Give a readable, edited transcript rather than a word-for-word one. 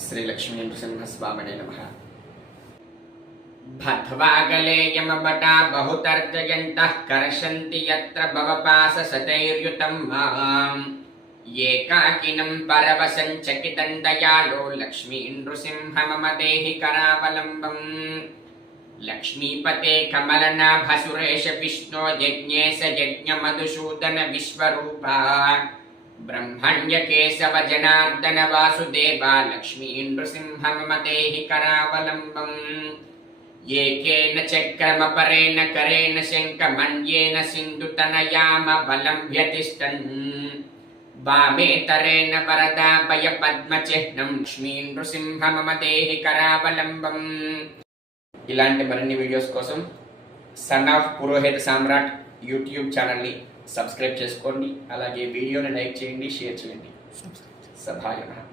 श्री लक्ष्मी नृसिंहस्वामिने नमः। भद्वागले यमबटा बहुतर्जयन्तः कर्षन्ति यत्र भवपाशशतैर्युतं माम् एकाकिनं परवशं चकितं दयालो लक्ष्मी नृसिंह मम देहि करावलम्बम्। लक्ष्मीपते कमलनाभसुरेश विष्णो यज्ञेश यज्ञमधुसूदन विश्वरूपा ब्रह्मण्य केशव जनार्दन वासुदेवा लक्ष्मी नृसिंह मम देहि करावलम्बम्। एकेन चक्रमपरेण करेण शङ्खमन्येन सिन्धुतनयामवलम्ब्यतिष्ठन् वामेतरेण वरदाभय पद्मचिह्नं लक्ष्मी नृसिंह मम देहि करावलम्बम्। ఇలాంటి మరిన్ని వీడియోస్ కోసం సన్ ఆఫ్ పురోహిత సామ్రాట్ యూట్యూబ్ ఛానల్ని సబ్స్క్రైబ్ చేసుకోండి. అలాగే వీడియోని లైక్ చేయండి, షేర్ చేయండి. సభాయ నమః.